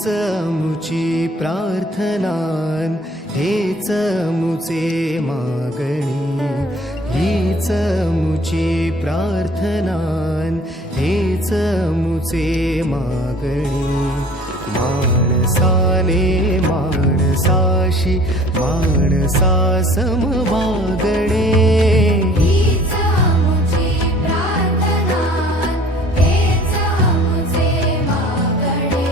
हेच मुची प्रार्थनान, हेच मुचे मागणी, हीच मुची प्रार्थनान, हेच मुचे मागणी. माणसाने माणसाशी माणसा समवागणे, हीच मुची प्रार्थना, हेच मुचे मागणे.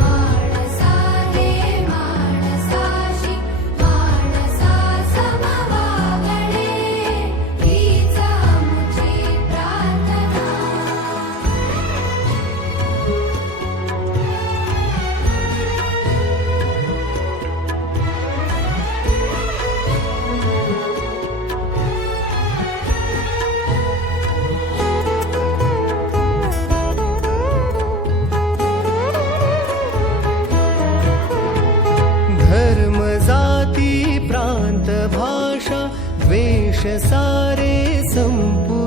माणसाने माणसाशी माणसा समवागणे, हीच मुची प्रार्थना. धर्म जाती प्रांत भाषा द्वेष सारे संपू